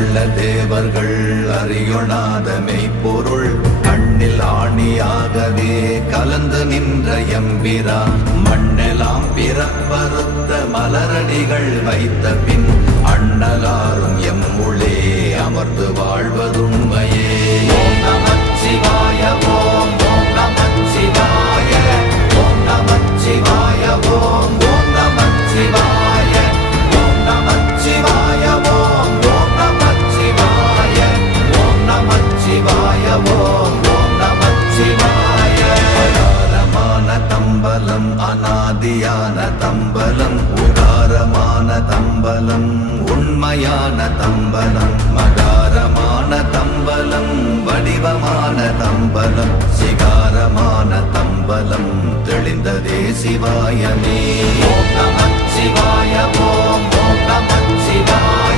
உள்ள தேவர்கள் அறியொணாத மெய்ப்பொருள் கண்ணில் ஆணியாகவே கலந்து நின்ற எம்பிரான் மண்ணெலாம் பிறப்பறுத்த மலரடிகள் வைத்த பின் அண்ணலாரும் எம்முளே அமர்ந்து வாழ்வதுண்மையே. ஓம் நமச்சிவாய ஓம் ஓம் நமச்சிவாய ஓம் நமச்சிவாய ஓம் ஓம் நமச்சிவாய ஓம் நமச்சிவாய ஓம் ஓம் நமச்சிவாய ஓம் நமச்சிவாய ஓம் ஓம் நமச்சிவாய. அகாரமான தம்பலம் அநாதியான தம்பலம் உகாரமான தம்பலம் உண்மையான தம்பலம் மகாரமான தம்பலம் வடிவமான தம்பலம் சிகாரமான தம்பலம் தெளிந்ததே சிவாயமே. ஓம் நமச்சிவாய ஓம் ஓம் நமச்சிவாய